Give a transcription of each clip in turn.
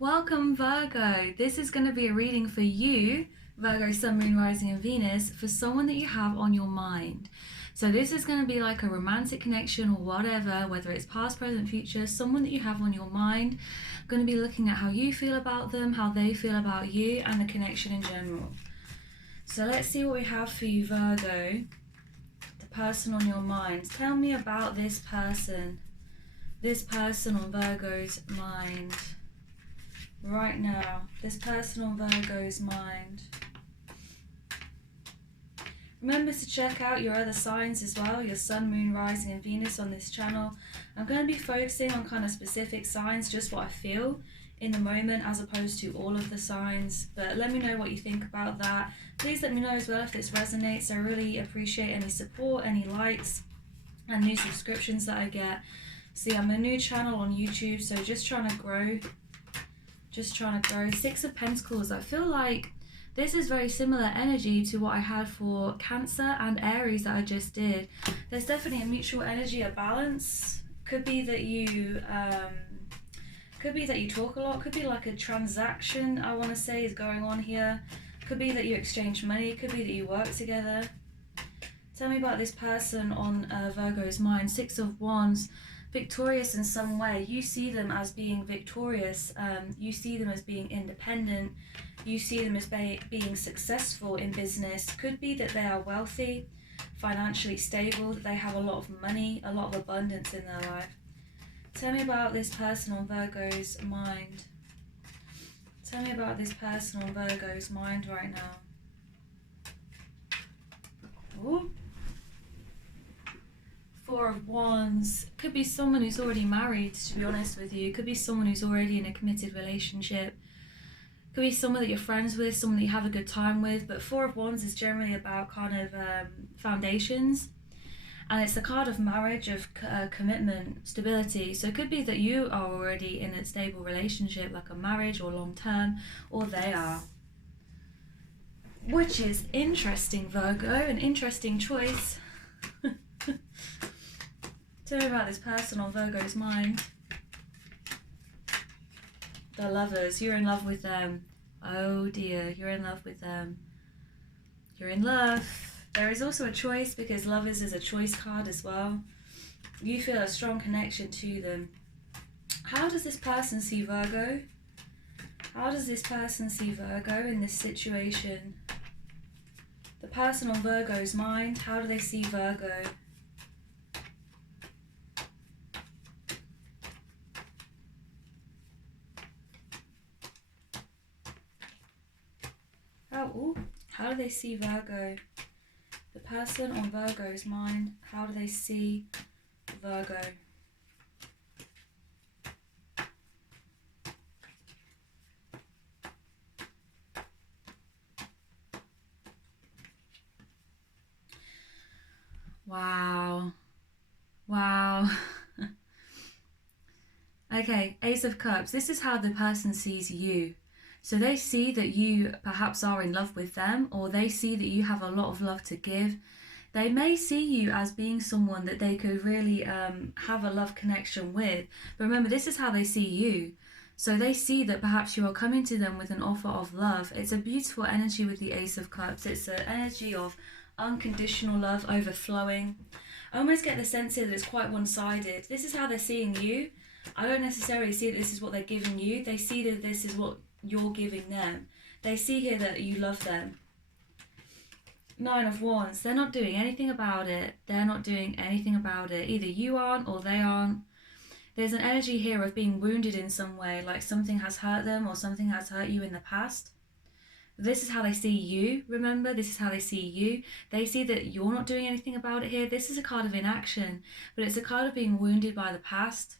Welcome, Virgo. This is going to be a reading for you, Virgo, Sun, Moon, Rising, and Venus, for someone that you have on your mind. So this is going to be like a romantic connection or whatever, whether it's past, present, future, someone that you have on your mind. I'm going to be looking at how you feel about them, how they feel about you, and the connection in general. So let's see what we have for you, Virgo. The person on your mind. Tell me about this person. This person on Virgo's mind. Right now, this person on Virgo's mind. Remember to check out your other signs as well, your Sun, Moon, Rising, and Venus on this channel. I'm going to be focusing on kind of specific signs, just what I feel in the moment, as opposed to all of the signs. But let me know what you think about that. Please let me know as well if this resonates. I really appreciate any support, any likes, and new subscriptions that I get. See, I'm a new channel on YouTube, so just trying to grow. Six of Pentacles. I feel like this is very similar energy to what I had for Cancer and Aries that I just did. There's definitely a mutual energy, a balance. Could be that you talk a lot. Could be like a transaction, I want to say, is going on here. Could be that you exchange money. Could be that you work together. Tell me about this person on Virgo's mind. Six of Wands. Victorious in some way. You see them as being victorious. You see them as being independent. You see them as being successful in business. Could be that they are wealthy, financially stable, that they have a lot of money, a lot of abundance in their life. Tell me about this person on Virgo's mind. Tell me about this person on Virgo's mind right now. Ooh. Four of Wands. Could be someone who's already married, to be honest with you. Could be someone who's already in a committed relationship. Could be someone that you're friends with, someone that you have a good time with. But Four of Wands is generally about kind of foundations. And it's the card of marriage, of commitment, stability. So it could be that you are already in a stable relationship, like a marriage or long term, or they are. Which is interesting, Virgo. An interesting choice. Tell me about this person on Virgo's mind. The Lovers. You're in love with them. Oh dear, you're in love with them. You're in love. There is also a choice, because Lovers is a choice card as well. You feel a strong connection to them. How does this person see Virgo? How does this person see Virgo in this situation? The person on Virgo's mind, how do they see Virgo? How do they see Virgo? The person on Virgo's mind, how do they see Virgo? Wow. Wow. Okay, Ace of Cups. This is how the person sees you. So they see that you perhaps are in love with them, or they see that you have a lot of love to give. They may see you as being someone that they could really have a love connection with. But remember, this is how they see you. So they see that perhaps you are coming to them with an offer of love. It's a beautiful energy with the Ace of Cups. It's an energy of unconditional love overflowing. I almost get the sense here that it's quite one-sided. This is how they're seeing you. I don't necessarily see that this is what they're giving you. They see that this is what you're giving them. They see here that you love them. Nine of Wands. They're not doing anything about it. They're not doing anything about it. Either you aren't or they aren't. There's an energy here of being wounded in some way, like something has hurt them or something has hurt you in the past. This is how they see you. Remember, this is how they see you. They see that you're not doing anything about it here. This is a card of inaction, but it's a card of being wounded by the past.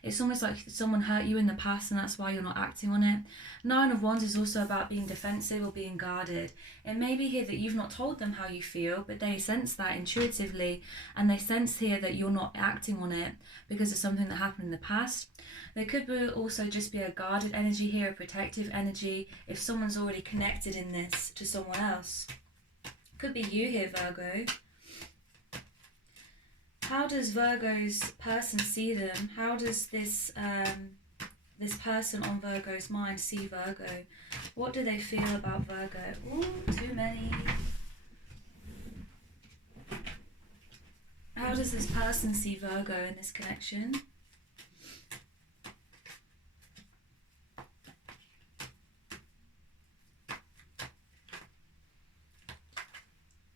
It's almost like someone hurt you in the past and that's why you're not acting on it. Nine of Wands is also about being defensive or being guarded. It may be here that you've not told them how you feel, but they sense that intuitively, and they sense here that you're not acting on it because of something that happened in the past. There could be also just be a guarded energy here, a protective energy, if someone's already connected in this to someone else. Could be you here, Virgo. How does Virgo's person see them? How does this person on Virgo's mind see Virgo? What do they feel about Virgo? Ooh, too many. How does this person see Virgo in this connection?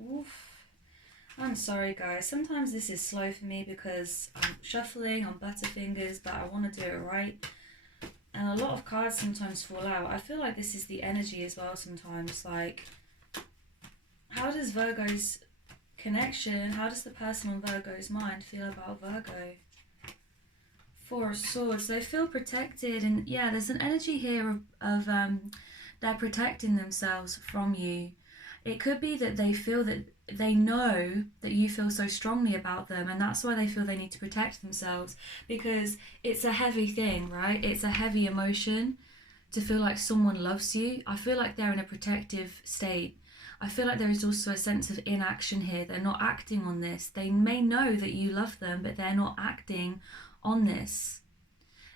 Oof. I'm sorry guys, sometimes this is slow for me because I'm shuffling on butterfingers, but I want to do it right. And a lot of cards sometimes fall out. I feel like this is the energy as well sometimes. Like, how does Virgo's connection, how does the person on Virgo's mind feel about Virgo? Four of Swords. They feel protected, and yeah, there's an energy here of they're protecting themselves from you. It could be that they feel that they know that you feel so strongly about them, and that's why they feel they need to protect themselves, because it's a heavy thing, right? It's a heavy emotion to feel like someone loves you. I feel like they're in a protective state. I feel like there is also a sense of inaction here. They're not acting on this. They may know that you love them, but they're not acting on this.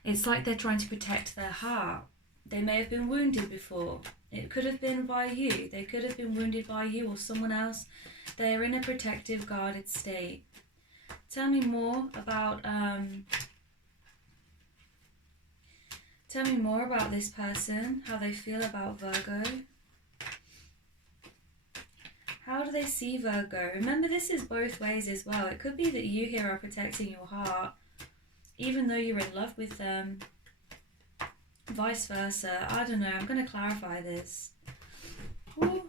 It's like they're trying to protect their heart. They may have been wounded before. It could have been by you. They could have been wounded by you or someone else. They are in a protective, guarded state. Tell me more about this person, how they feel about Virgo. How do they see Virgo? Remember, this is both ways as well. It could be that you here are protecting your heart, even though you're in love with them. Vice versa. I don't know. I'm going to clarify this. Ooh.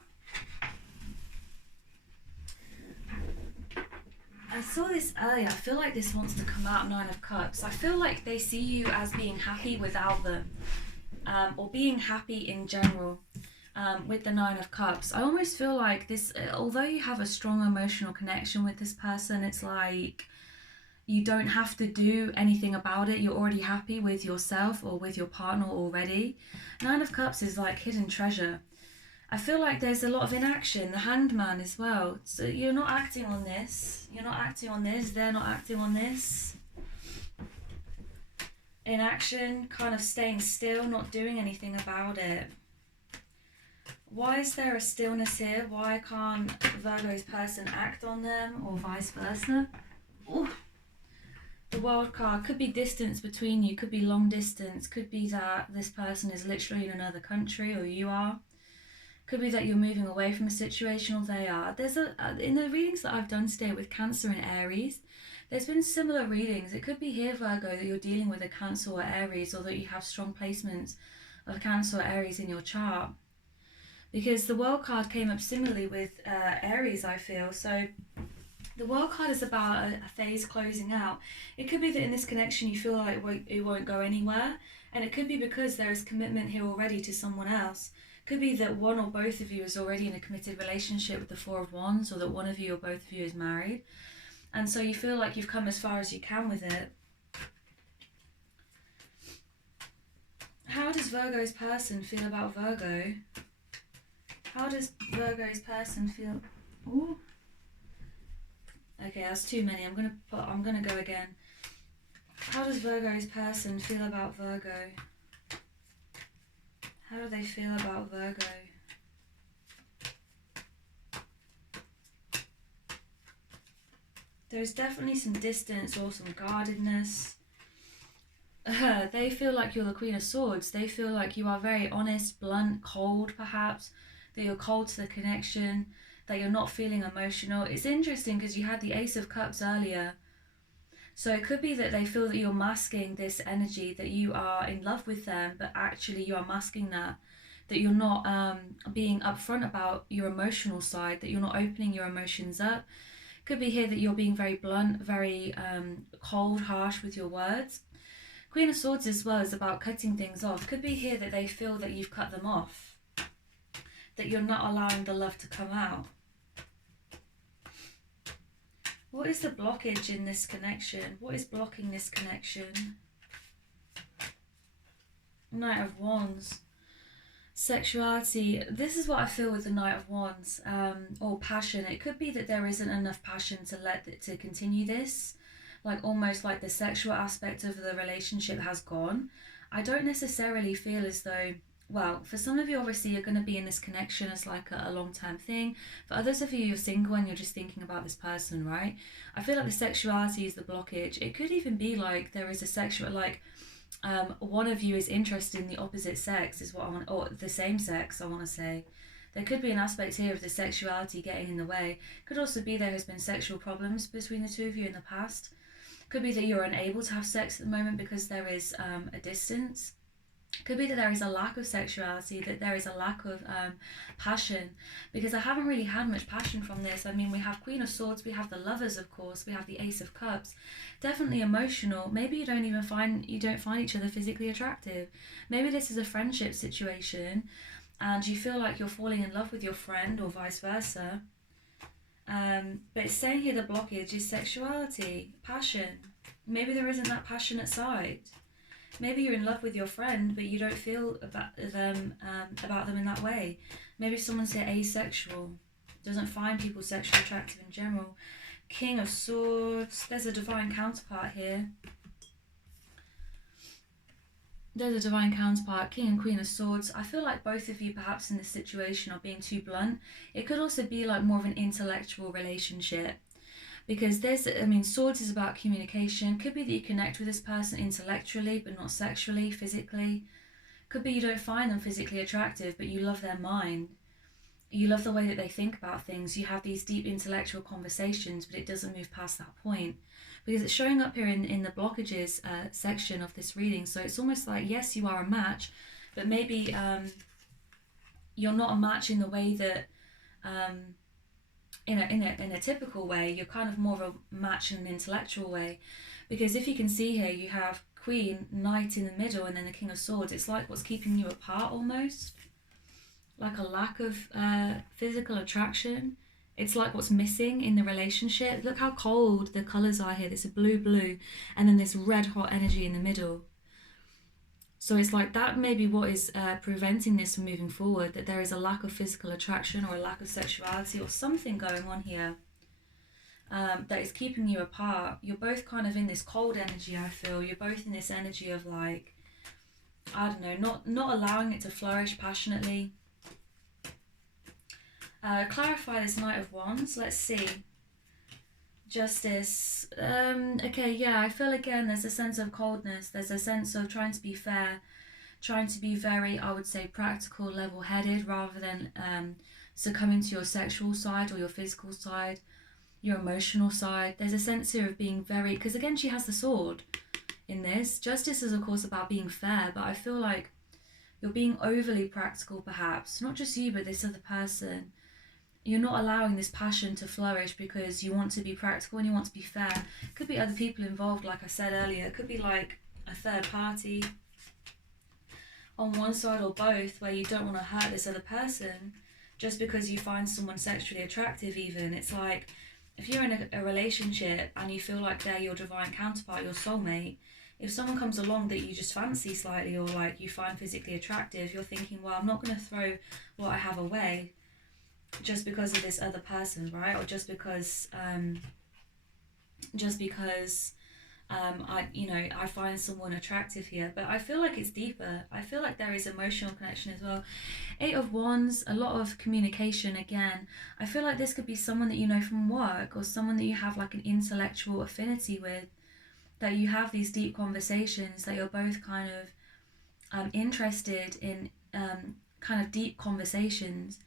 I saw this earlier. I feel like this wants to come out, Nine of Cups. I feel like they see you as being happy without them, or being happy in general. With the Nine of Cups, I almost feel like this, although you have a strong emotional connection with this person, it's like you don't have to do anything about it. You're already happy with yourself or with your partner already. Nine of Cups is like hidden treasure. I feel like there's a lot of inaction. The Hanged Man as well. So you're not acting on this. You're not acting on this. They're not acting on this. Inaction, kind of staying still, not doing anything about it. Why is there a stillness here? Why can't Virgo's person act on them, or vice versa? Ooh. The World card could be distance between you, could be long distance, could be that this person is literally in another country, or you are. Could be that you're moving away from a situation, or they are. There's in the readings that I've done today with Cancer and Aries, there's been similar readings. It could be here, Virgo, that you're dealing with a Cancer or Aries, or that you have strong placements of Cancer or Aries in your chart. Because the World card came up similarly with Aries, I feel. So the World card is about a phase closing out. It could be that in this connection you feel like it won't go anywhere. And it could be because there is commitment here already to someone else. It could be that one or both of you is already in a committed relationship with the Four of Wands, or that one of you or both of you is married. And so you feel like you've come as far as you can with it. How does Virgo's person feel about Virgo? How does Virgo's person feel? Ooh. Okay, that's too many. I'm gonna go again. How does Virgo's person feel about Virgo? How do they feel about Virgo? There's definitely some distance or some guardedness. They feel like you're the Queen of Swords. They feel like you are very honest, blunt, cold perhaps. That you're cold to the connection, that you're not feeling emotional. It's interesting because you had the Ace of Cups earlier. So it could be that they feel that you're masking this energy, that you are in love with them, but actually you are masking that you're not being upfront about your emotional side, that you're not opening your emotions up. Could be here that you're being very blunt, very cold, harsh with your words. Queen of Swords as well is about cutting things off. Could be here that they feel that you've cut them off, that you're not allowing the love to come out. What is the blockage in this connection? What is blocking this connection? Knight of Wands. Sexuality. This is what I feel with the Knight of Wands. Or passion. It could be that there isn't enough passion to continue this. Like almost like the sexual aspect of the relationship has gone. I don't necessarily feel as though, well, for some of you, obviously, you're going to be in this connection as like a long-term thing. For others of you, you're single and you're just thinking about this person, right? I feel like the sexuality is the blockage. It could even be like there is a sexual, like, one of you is interested in the opposite sex, is what I want, or the same sex, I want to say. There could be an aspect here of the sexuality getting in the way. Could also be there has been sexual problems between the two of you in the past. Could be that you're unable to have sex at the moment because there is a distance. Could be that there is a lack of sexuality, that there is a lack of passion, because I haven't really had much passion from this. I mean, we have Queen of Swords, we have the Lovers, of course, we have the Ace of Cups. Definitely emotional. Maybe you don't find each other physically attractive. Maybe this is a friendship situation and you feel like you're falling in love with your friend or vice versa. But it's saying here the blockage is sexuality, passion. Maybe there isn't that passionate side. Maybe you're in love with your friend, but you don't feel about them in that way. Maybe someone's here asexual, doesn't find people sexually attractive in general. King of Swords. There's a divine counterpart here. There's a divine counterpart, King and Queen of Swords. I feel like both of you perhaps in this situation are being too blunt. It could also be like more of an intellectual relationship. Because Swords is about communication. Could be that you connect with this person intellectually, but not sexually, physically. Could be you don't find them physically attractive, but you love their mind. You love the way that they think about things. You have these deep intellectual conversations, but it doesn't move past that point. Because it's showing up here in the blockages section of this reading. So it's almost like, yes, you are a match, but maybe you're not a match in the way that... in a typical way, you're kind of more of a match in an intellectual way. Because if you can see here, you have Queen, Knight in the middle, and then the King of Swords. It's like what's keeping you apart almost. Like a lack of physical attraction. It's like what's missing in the relationship. Look how cold the colours are here. There's a blue, and then this red hot energy in the middle. So it's like that may be what is preventing this from moving forward, that there is a lack of physical attraction or a lack of sexuality or something going on here that is keeping you apart. You're both kind of in this cold energy, I feel. You're both in this energy of like, I don't know, not allowing it to flourish passionately. Clarify this Knight of Wands. Let's see. Justice. Okay, yeah, I feel again there's a sense of coldness. There's a sense of trying to be fair, trying to be very, I would say, practical, level-headed, rather than succumbing to your sexual side or your physical side, your emotional side. There's a sense here of being very, because again, she has the sword in this. Justice is, of course, about being fair, but I feel like you're being overly practical, perhaps. Not just you, but this other person. You're not allowing this passion to flourish because you want to be practical and you want to be fair. Could be other people involved, like I said earlier. It could be like a third party on one side or both, where you don't want to hurt this other person just because you find someone sexually attractive even. It's like if you're in a relationship and you feel like they're your divine counterpart, your soulmate, if someone comes along that you just fancy slightly or like you find physically attractive, you're thinking, well, I'm not going to throw what I have away just because of this other person, right? Or just because I find someone attractive here. But I feel like it's deeper. I feel like there is emotional connection as well. 8 of Wands, a lot of communication again. I feel like this could be someone that you know from work or someone that you have like an intellectual affinity with, that you have these deep conversations, that you're both kind of interested in kind of deep conversations.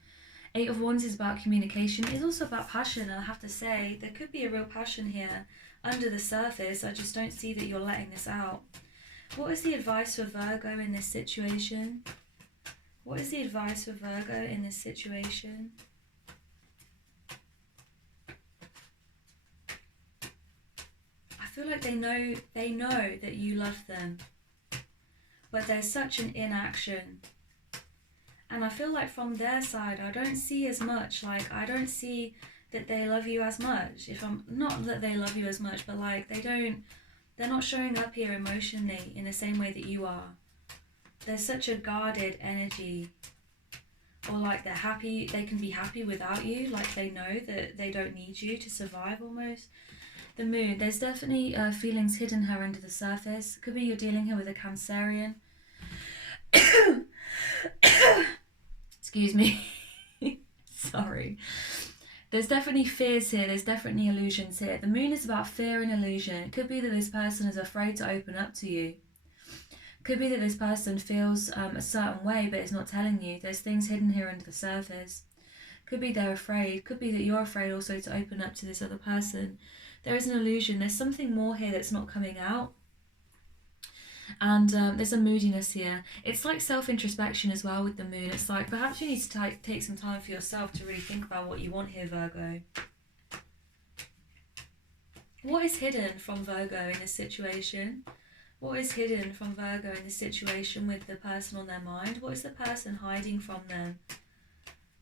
8 of Wands is about communication. It's also about passion, and I have to say, there could be a real passion here under the surface. I just don't see that you're letting this out. What is the advice for Virgo in this situation? What is the advice for Virgo in this situation? I feel like they know that you love them, but there's such an inaction. And I feel like from their side, I don't see as much, like, I don't see that they love you as much. Not that they love you as much, but like, they're not showing up here emotionally in the same way that you are. There's such a guarded energy. Or like they can be happy without you, like they know that they don't need you to survive almost. The Moon, there's definitely feelings hidden here under the surface. Could be you're dealing here with a Cancerian. Excuse me. Sorry. There's definitely fears here. There's definitely illusions here. The moon is about fear and illusion. It could be that this person is afraid to open up to you. Could be that this person feels a certain way but is not telling you. There's things hidden here under the surface. Could be they're afraid. Could be that you're afraid also to open up to this other person. There is an illusion. There's something more here that's not coming out. And there's a moodiness here. It's like self-introspection as well with the moon. It's like perhaps you need to take some time for yourself to really think about what you want here, Virgo. What is hidden from Virgo in this situation? What is hidden from Virgo in this situation with the person on their mind? What is the person hiding from them?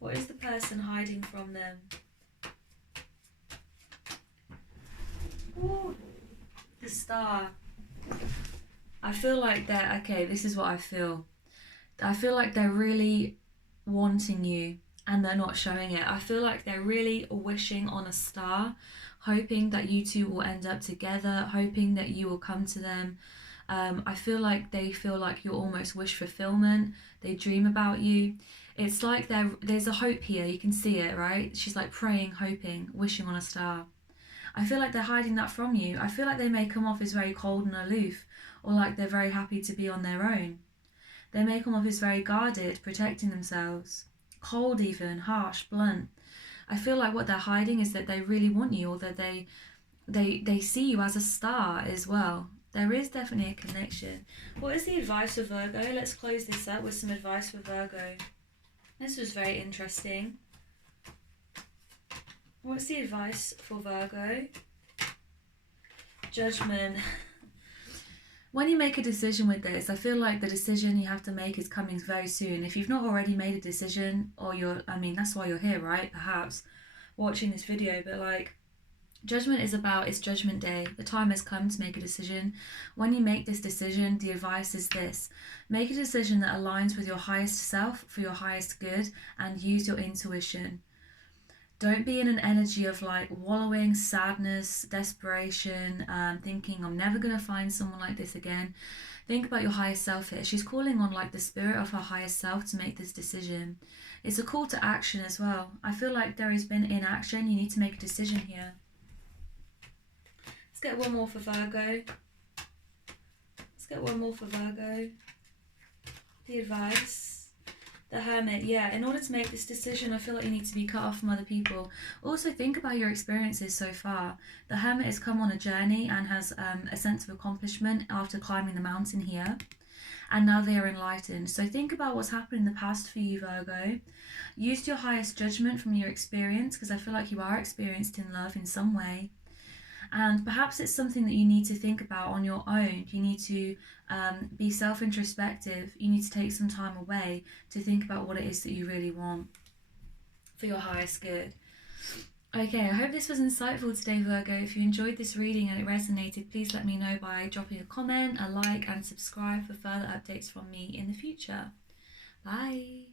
What is the person hiding from them? Ooh, the Star. I feel like they're, okay, this is what I feel. I feel like they're really wanting you and they're not showing it. I feel like they're really wishing on a star, hoping that you two will end up together, hoping that you will come to them. I feel like they feel like you're almost wish fulfillment. They dream about you. It's like there's a hope here. You can see it, right? She's like praying, hoping, wishing on a star. I feel like they're hiding that from you. I feel like they may come off as very cold and aloof, or like they're very happy to be on their own. They may come off as very guarded, protecting themselves. Cold even, harsh, blunt. I feel like what they're hiding is that they really want you, or that they see you as a star as well. There is definitely a connection. What is the advice for Virgo? Let's close this up with some advice for Virgo. This was very interesting. What's the advice for Virgo? Judgment. When you make a decision with this, I feel like the decision you have to make is coming very soon. If you've not already made a decision, or that's why you're here, right? Perhaps watching this video, but like, Judgment is about, it's Judgment Day. The time has come to make a decision. When you make this decision, the advice is this. Make a decision that aligns with your highest self for your highest good, and use your intuition. Don't be in an energy of like wallowing, sadness, desperation, thinking I'm never going to find someone like this again. Think about your highest self here. She's calling on like the spirit of her highest self to make this decision. It's a call to action as well. I feel like there has been inaction. You need to make a decision here. Let's get one more for Virgo. Let's get one more for Virgo. The advice. The Hermit, yeah, in order to make this decision, I feel like you need to be cut off from other people. Also, think about your experiences so far. The Hermit has come on a journey and has a sense of accomplishment after climbing the mountain here. And now they are enlightened. So think about what's happened in the past for you, Virgo. Use your highest judgment from your experience, because I feel like you are experienced in love in some way. And perhaps it's something that you need to think about on your own. You need to be self-introspective. You need to take some time away to think about what it is that you really want for your highest good. Okay, I hope this was insightful today, Virgo. If you enjoyed this reading and it resonated, please let me know by dropping a comment, a like, and subscribe for further updates from me in the future. Bye.